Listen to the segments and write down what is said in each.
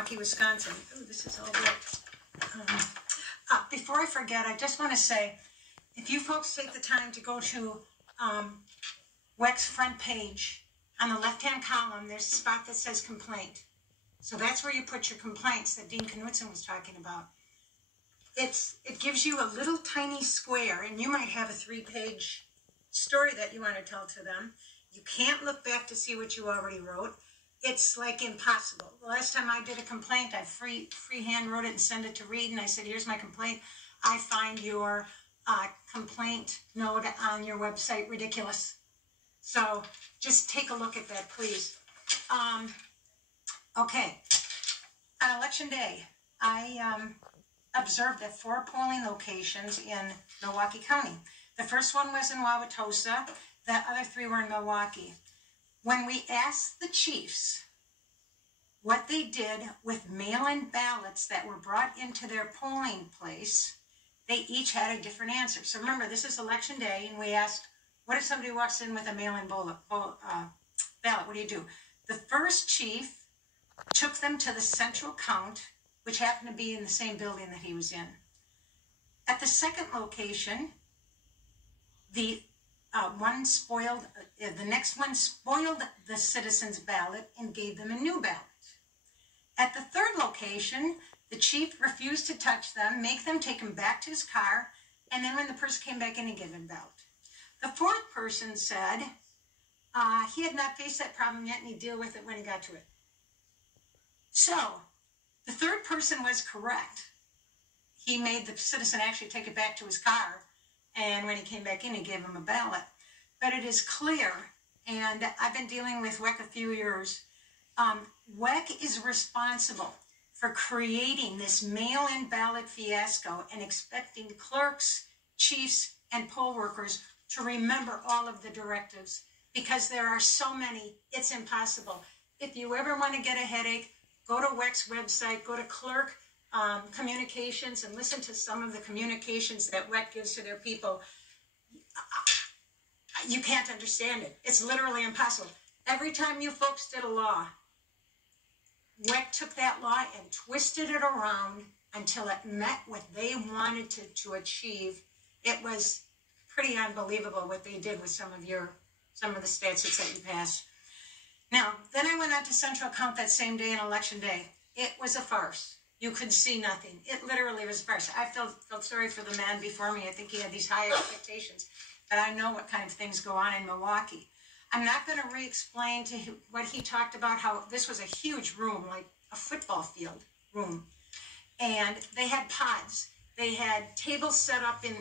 Milwaukee, Wisconsin. Ooh, this is all good. Before I forget, I just want to say, if you folks take the time to go to WEC's front page, on the left-hand column, there's a spot that says complaint. So that's where you put your complaints that Dean Knudsen was talking about. It gives you a little tiny square, and you might have a 3-page story that you want to tell to them. You can't look back to see what you already wrote. It's like impossible. The last time I did a complaint, I freehand wrote it and sent it to Reed, and I said, here's my complaint. I find your complaint note on your website ridiculous. So just take a look at that, please. Okay. On Election Day, I observed at 4 polling locations in Milwaukee County. The first one was in Wauwatosa. The other 3 were in Milwaukee. When we asked the chiefs what they did with mail-in ballots that were brought into their polling place, they each had a different answer. So remember, this is Election Day, and we asked, what if somebody walks in with a mail-in ballot? What do you do? The first chief took them to the central count, which happened to be in the same building that he was in. At the second location, the next one spoiled the citizen's ballot and gave them a new ballot. At the third location, the chief refused to touch them, make them take him back to his car, and then when the person came back in, he gave him a ballot. The fourth person said he had not faced that problem yet and he'd deal with it when he got to it. So, the third person was correct. He made the citizen actually take it back to his car, and when he came back in, he gave him a ballot. But it is clear, and I've been dealing with WEC a few years, WEC is responsible for creating this mail-in ballot fiasco and expecting clerks, chiefs, and poll workers to remember all of the directives, because there are so many, it's impossible. If you ever want to get a headache, go to WEC's website, go to clerk communications, and listen to some of the communications that WEC gives to their people. You can't understand it. It's literally impossible. Every time you folks did a law, WEC took that law and twisted it around until it met what they wanted to achieve. It was pretty unbelievable what they did with some of the statutes that you passed. Now, then I went out to Central Count that same day on Election Day. It was a farce. You could see nothing. It literally was a farce. I felt sorry for the man before me. I think he had these high expectations. But I know what kind of things go on in Milwaukee. I'm not going to re-explain to him what he talked about, how this was a huge room, like a football field room. And they had pods. They had tables set up in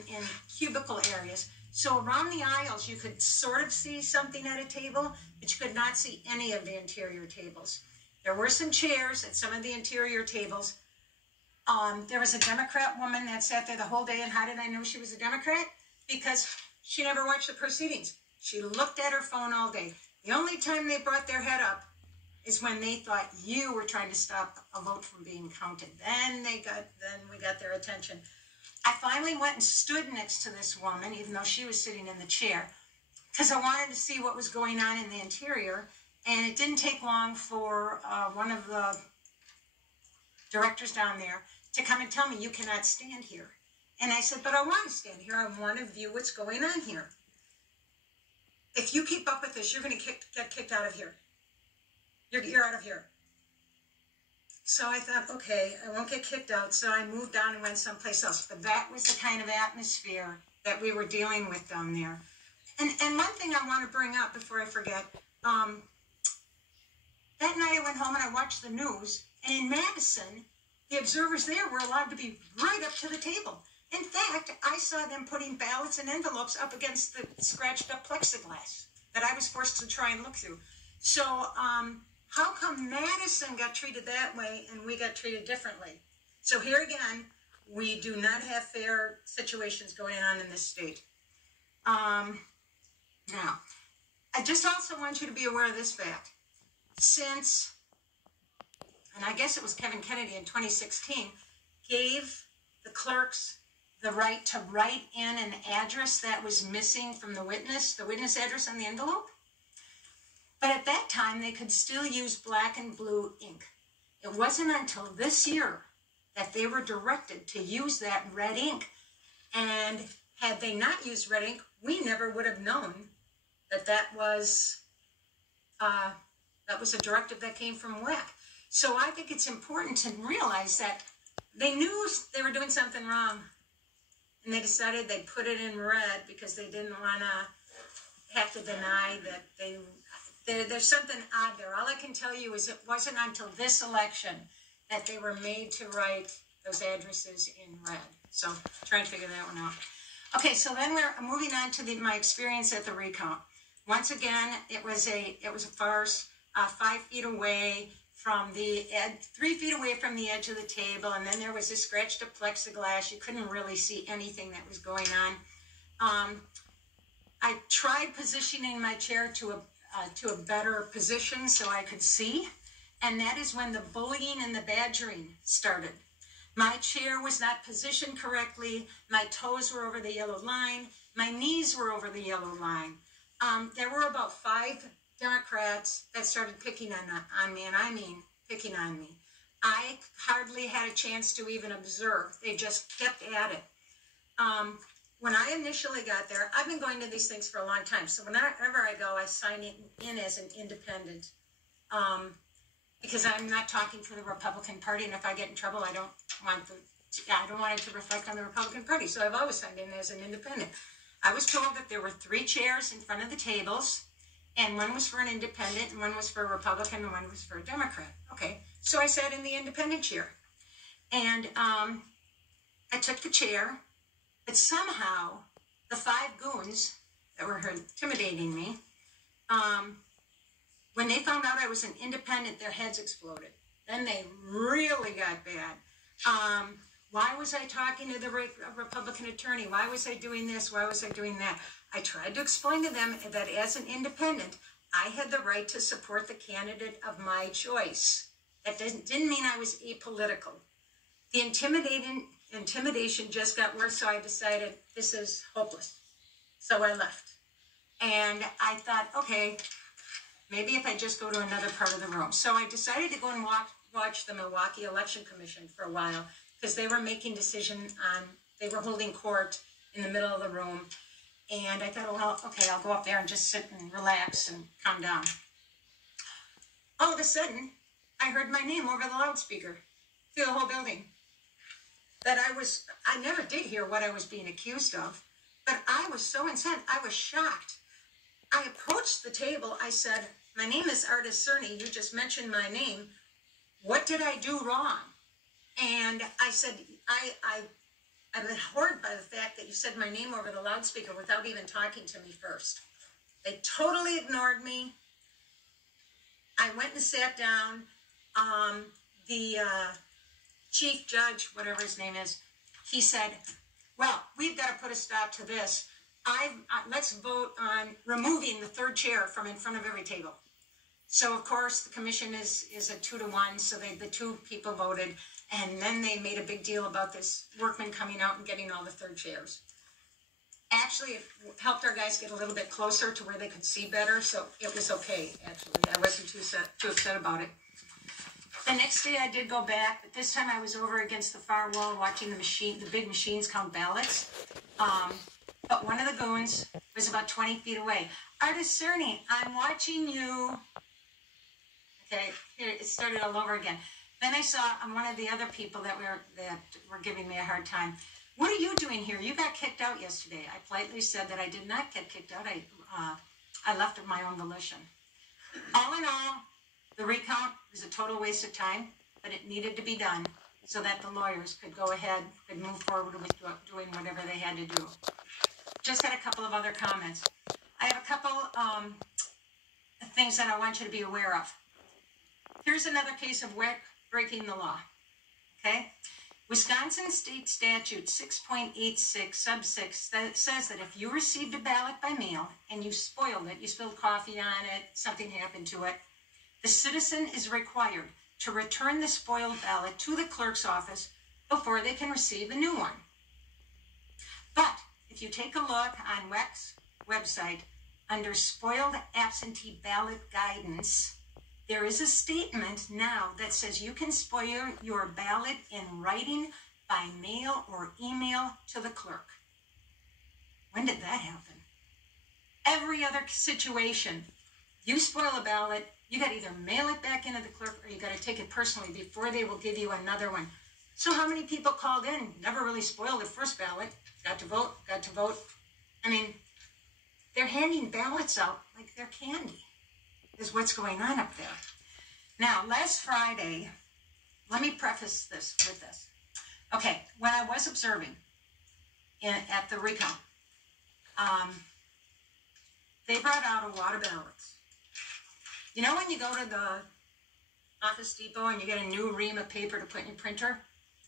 cubicle areas. So around the aisles, you could sort of see something at a table, but you could not see any of the interior tables. There were some chairs at some of the interior tables. There was a Democrat woman that sat there the whole day, and how did I know she was a Democrat? Because she never watched the proceedings. She looked at her phone all day. The only time they brought their head up is when they thought you were trying to stop a vote from being counted. Then we got their attention. I finally went and stood next to this woman, even though she was sitting in the chair, because I wanted to see what was going on in the interior. And it didn't take long for one of the directors down there to come and tell me, you cannot stand here. And I said, but I want to stand here. I want to view what's going on here. If you keep up with this, you're going to get kicked out of here. You're out of here. So I thought, okay, I won't get kicked out. So I moved on and went someplace else. But that was the kind of atmosphere that we were dealing with down there. And one thing I want to bring up before I forget, that night I went home and I watched the news. And in Madison, the observers there were allowed to be right up to the table. In fact, I saw them putting ballots and envelopes up against the scratched up plexiglass that I was forced to try and look through. So how come Madison got treated that way and we got treated differently? So here again, we do not have fair situations going on in this state. Now, I just also want you to be aware of this fact. Since, and I guess it was Kevin Kennedy in 2016, gave the clerks the right to write in an address that was missing from the witness address on the envelope. But at that time, they could still use black and blue ink. It wasn't until this year that they were directed to use that red ink. And had they not used red ink, we never would have known that that was a directive that came from WEC. So I think it's important to realize that they knew they were doing something wrong, and they decided they'd put it in red because they didn't want to have to deny that there's something odd there. All I can tell you is it wasn't until this election that they were made to write those addresses in red. So try and figure that one out. Okay, so then we're moving on to my experience at the recount. Once again, it was a farce. 5 feet away from the edge, 3 feet away from the edge of the table, and then there was a scratched up plexiglass. You couldn't really see anything that was going on. I tried positioning my chair to a better position so I could see, and that is when the bullying and the badgering started. My chair was not positioned correctly. My toes were over the yellow line. My knees were over the yellow line. There were about 5 Democrats that started picking on me, and I mean picking on me. I hardly had a chance to even observe. They just kept at it. When I initially got there, I've been going to these things for a long time, so whenever I go, I sign in as an independent, because I'm not talking for the Republican Party, and if I get in trouble, I don't want it to reflect on the Republican Party, so I've always signed in as an independent. I was told that there were 3 chairs in front of the tables, and one was for an independent, and one was for a Republican, and one was for a Democrat. Okay, so I sat in the independent chair. And I took the chair, but somehow the 5 goons that were intimidating me, when they found out I was an independent, their heads exploded. Then they really got bad. Why was I talking to the Republican attorney? Why was I doing this? Why was I doing that? I tried to explain to them that as an independent, I had the right to support the candidate of my choice. That didn't mean I was apolitical. The intimidation just got worse, so I decided this is hopeless. So I left. And I thought, okay, maybe if I just go to another part of the room. So I decided to go and watch the Milwaukee Election Commission for a while, because they were making decisions they were holding court in the middle of the room. And I thought, well, okay, I'll go up there and just sit and relax and calm down. All of a sudden, I heard my name over the loudspeaker through the whole building. I never did hear what I was being accused of, but I was so incensed. I was shocked. I approached the table. I said, my name is Artis Cerny. You just mentioned my name. What did I do wrong? And I said, I've been horrid by the fact that you said my name over the loudspeaker without even talking to me first. They totally ignored me. I went and sat down. The chief judge, whatever his name is, he said, well, we've got to put a stop to this. Let's vote on removing the 3rd chair from in front of every table. So, of course, the commission is a 2-to-1, so the 2 people voted. And then they made a big deal about this workman coming out and getting all the 3rd chairs. Actually, it helped our guys get a little bit closer to where they could see better, so it was okay, actually. I wasn't too upset about it. The next day I did go back, but this time I was over against the far wall watching the big machines count ballots. But one of the goons was about 20 feet away. Artis Cerny, I'm watching you. Okay, here, it started all over again. Then I saw one of the other people that were giving me a hard time. What are you doing here? You got kicked out yesterday. I politely said that I did not get kicked out. I left of my own volition. All in all, the recount was a total waste of time, but it needed to be done so that the lawyers could go ahead and move forward with doing whatever they had to do. Just had a couple of other comments. I have a couple things that I want you to be aware of. Here's another case of WEC breaking the law, okay? Wisconsin State Statute 6.86 sub 6 that says that if you received a ballot by mail and you spoiled it, you spilled coffee on it, something happened to it, the citizen is required to return the spoiled ballot to the clerk's office before they can receive a new one. But if you take a look on WEC's website under spoiled absentee ballot guidance, There is a statement now that says you can spoil your ballot in writing by mail or email to the clerk. When did that happen? Every other situation, you spoil a ballot, you got to either mail it back into the clerk or you got to take it personally before they will give you another one. So how many people called in, never really spoiled their first ballot, got to vote. I mean, they're handing ballots out like they're candy, is what's going on up there. Now, last Friday, let me preface this with this. Okay, when I was observing at the recount, they brought out a lot of ballots. You know when you go to the Office Depot and you get a new ream of paper to put in your printer,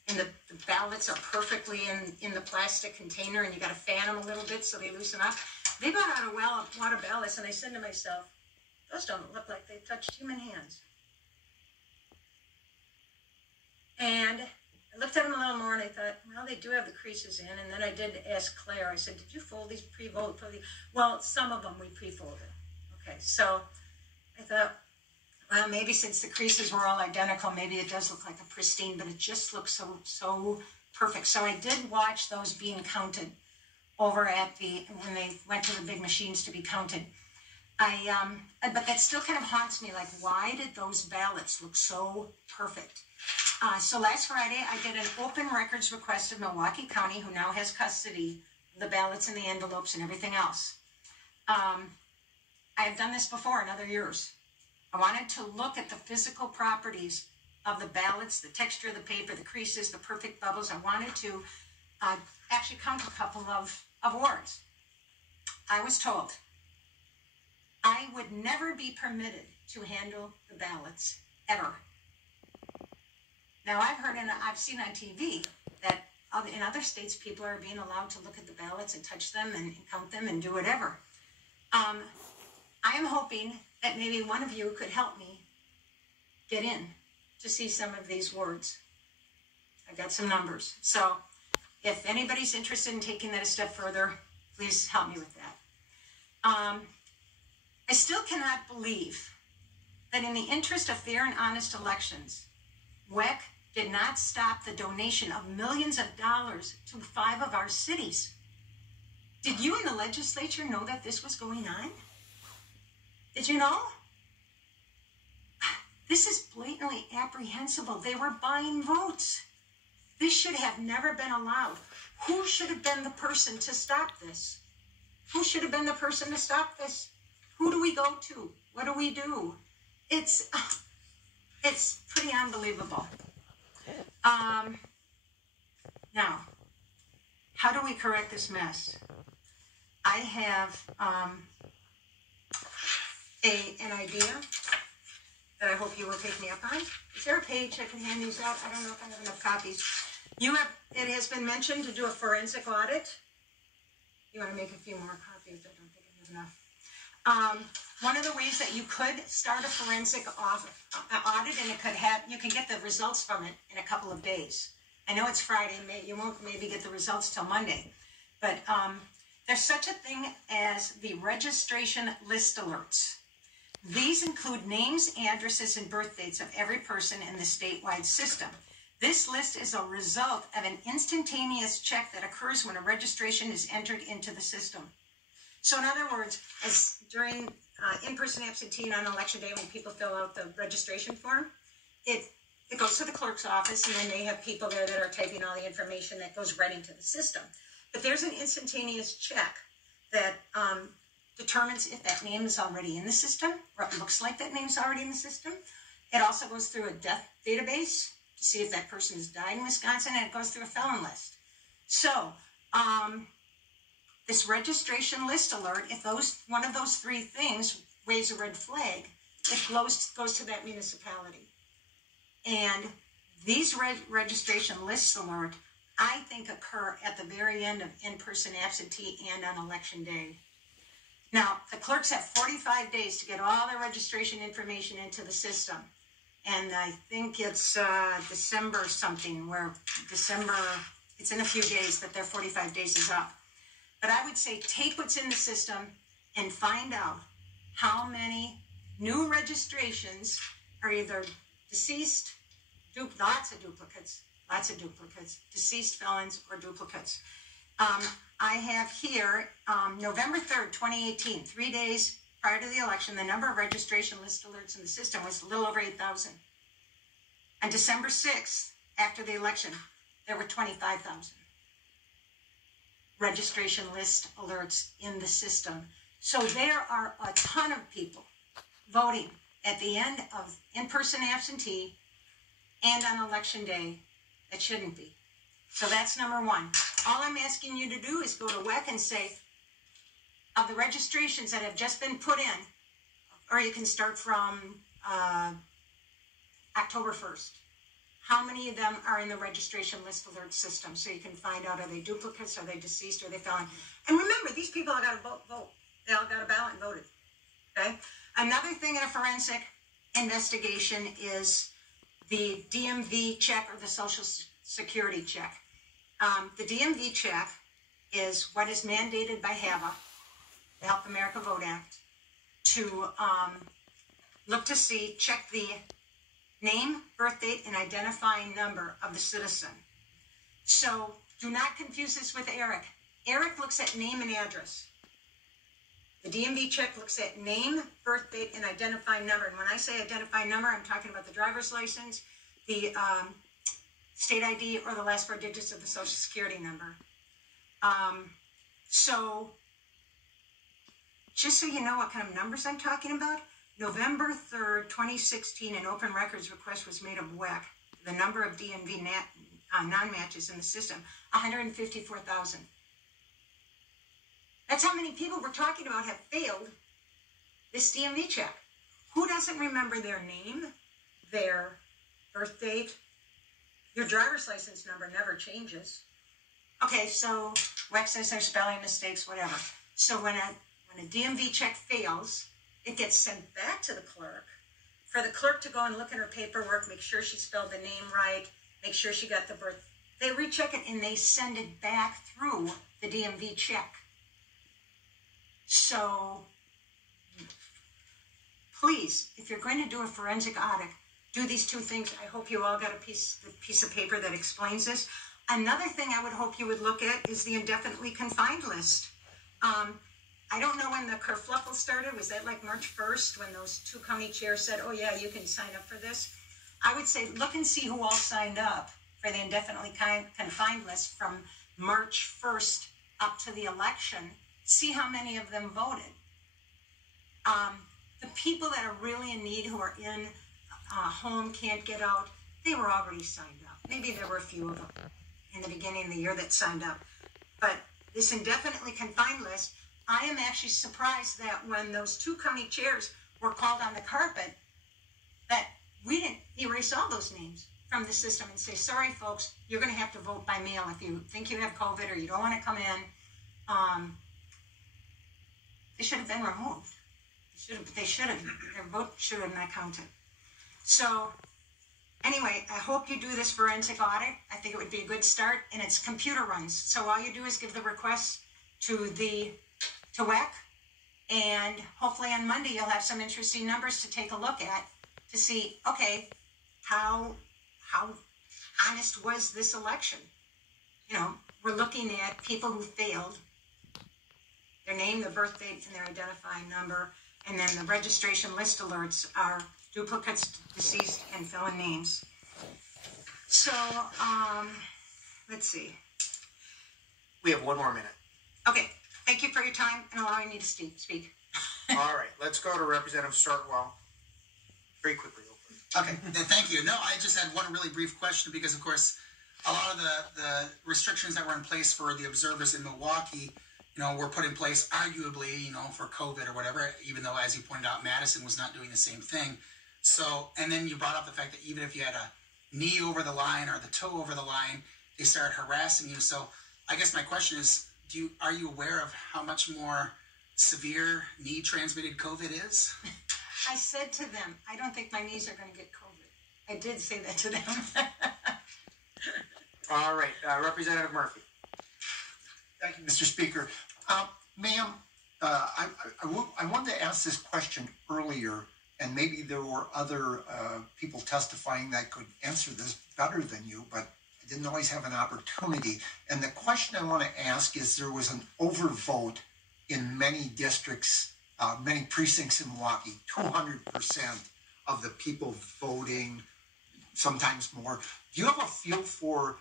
and the ballots are perfectly in the plastic container, and you got to fan them a little bit so they loosen up? They brought out a lot of ballots, and I said to myself, those don't look like they touched human hands. And I looked at them a little more, and I thought, well, they do have the creases in. And then I did ask Claire. I said, did you fold these pre-fold? Well, some of them we pre-folded. Okay, so I thought, well, maybe since the creases were all identical, maybe it does look like a pristine, but it just looks so perfect. So I did watch those being counted over at when they went to the big machines to be counted. But that still kind of haunts me, like, why did those ballots look so perfect? So last Friday, I did an open records request of Milwaukee County, who now has custody of the ballots and the envelopes and everything else. I have done this before in other years. I wanted to look at the physical properties of the ballots, the texture of the paper, the creases, the perfect bubbles. I wanted to actually count a couple of wards. I was told I would never be permitted to handle the ballots, ever. Now, I've heard and I've seen on TV that in other states, people are being allowed to look at the ballots and touch them and count them and do whatever. I am hoping that maybe one of you could help me get in to see some of these wards. I've got some numbers. So if anybody's interested in taking that a step further, please help me with that. I still cannot believe that in the interest of fair and honest elections, WEC did not stop the donation of millions of dollars to 5 of our cities. Did you in the legislature know that this was going on? Did you know? This is blatantly apprehensible. They were buying votes. This should have never been allowed. Who should have been the person to stop this? Who should have been the person to stop this? Who do we go to? What do we do? It's pretty unbelievable. Now, how do we correct this mess? I have an idea that I hope you will take me up on. Is there a page I can hand these out? I don't know if I have enough copies. It has been mentioned to do a forensic audit. You want to make a few more copies? I don't think I have enough. One of the ways that you could start a forensic audit, and you can get the results from it in a couple of days. I know it's Friday, you won't maybe get the results till Monday, but there's such a thing as the registration list alerts. These include names, addresses, and birth dates of every person in the statewide system. This list is a result of an instantaneous check that occurs when a registration is entered into the system. So in other words, as during in-person absentee and on election day when people fill out the registration form, it goes to the clerk's office, and then they have people there that are typing all the information that goes right into the system. But there's an instantaneous check that determines if that name is already in the system, or it looks like that name's already in the system. It also goes through a death database to see if that person has died in Wisconsin, and it goes through a felon list. So this registration list alert, if one of those 3 things waves a red flag, it goes to that municipality. And these registration lists alert, I think, occur at the very end of in-person absentee and on election day. Now, the clerks have 45 days to get all their registration information into the system. And I think it's December something, it's in a few days that their 45 days is up. But I would say take what's in the system and find out how many new registrations are either deceased, lots of duplicates, deceased felons or duplicates. I have here November 3rd, 2018, 3 days prior to the election, the number of registration list alerts in the system was a little over 8,000. On December 6th, after the election, there were 25,000 registration list alerts in the system. So there are a ton of people voting at the end of in-person absentee and on election day that shouldn't be. So that's number one. All I'm asking you to do is go to WEC and say, of the registrations that have just been put in, or you can start from October 1st, how many of them are in the registration list alert system? So you can find out, are they duplicates, are they deceased, are they felon? And remember, these people all got to vote. They all got a ballot and voted, okay? Another thing in a forensic investigation is the DMV check or the Social Security check. The DMV check is what is mandated by HAVA, the Help America Vote Act, to look to see, check the name, birth date, and identifying number of the citizen. So do not confuse this with ERIC. ERIC looks at name and address. The DMV check looks at name, birth date, and identifying number. And when I say identifying number, I'm talking about the driver's license, the state ID, or the last 4 digits of the Social Security number. So just so you know what kind of numbers I'm talking about, November 3rd, 2016, an open records request was made of WEC. The number of DMV non-matches in the system, 154,000. That's how many people we're talking about have failed this DMV check. Who doesn't remember their name, their birth date? Your driver's license number never changes. Okay, so WEC says there's spelling mistakes, whatever. So when a DMV check fails, it gets sent back to the clerk for the clerk to go and look at her paperwork, make sure she spelled the name right, make sure she got the birth. They recheck it and they send it back through the DMV check. So please, if you're going to do a forensic audit, do these 2 things. I hope you all got a piece of paper that explains this. Another thing I would hope you would look at is the indefinitely confined list. I don't know when the kerfluffle started. Was that like March 1st when those 2 county chairs said, oh yeah, you can sign up for this? I would say look and see who all signed up for the indefinitely confined list from March 1st up to the election. See how many of them voted. The people that are really in need, who are in home, can't get out, they were already signed up. Maybe there were a few of them in the beginning of the year that signed up. But this indefinitely confined list, I am actually surprised that when those 2 county chairs were called on the carpet, that we didn't erase all those names from the system and say, sorry folks, you're going to have to vote by mail if you think you have COVID or you don't want to come in. They should have been removed. They should have. Their vote should have not counted. So anyway, I hope you do this forensic audit. I think it would be a good start, and it's computer runs. So all you do is give the request to WEC, and hopefully on Monday you'll have some interesting numbers to take a look at to see, okay, how honest was this election? You know, we're looking at people who failed, their name, their birth date, and their identifying number, and then the registration list alerts are duplicates, deceased, and felon names. So, let's see. We have 1 more minute. Okay, thank you for your time and allowing me to speak. All right, let's go to Representative Startwell. Very quickly. Okay, thank you. No, I just had one really brief question because, of course, a lot of the restrictions that were in place for the observers in Milwaukee, were put in place arguably, for COVID or whatever, even though, as you pointed out, Madison was not doing the same thing. So, and then you brought up the fact that even if you had a knee over the line or the toe over the line, they start harassing you. So I guess my question is, are you aware of how much more severe knee-transmitted COVID is? I said to them, I don't think my knees are going to get COVID. I did say that to them. All right, Representative Murphy. Thank you, Mr. Speaker. Ma'am, I wanted to ask this question earlier and maybe there were other people testifying that could answer this better than you, but I didn't always have an opportunity. And the question I want to ask is, there was an overvote in many districts, many precincts in Milwaukee, 200% of the people voting, sometimes more. Do you have a feel for,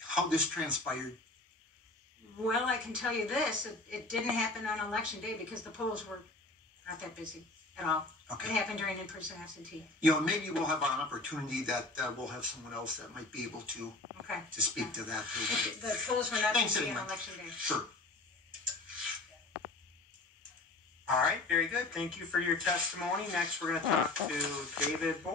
how this transpired? Well, I can tell you this, it didn't happen on election day because the polls were not that busy at all. Okay. It happened during in-person absentee. Maybe we'll have an opportunity that we'll have someone else that might be able to speak to that. The polls were not Thanks, busy on anyway. election day. Sure. All right, very good. Thank you for your testimony. Next, we're going to talk to David Bolton.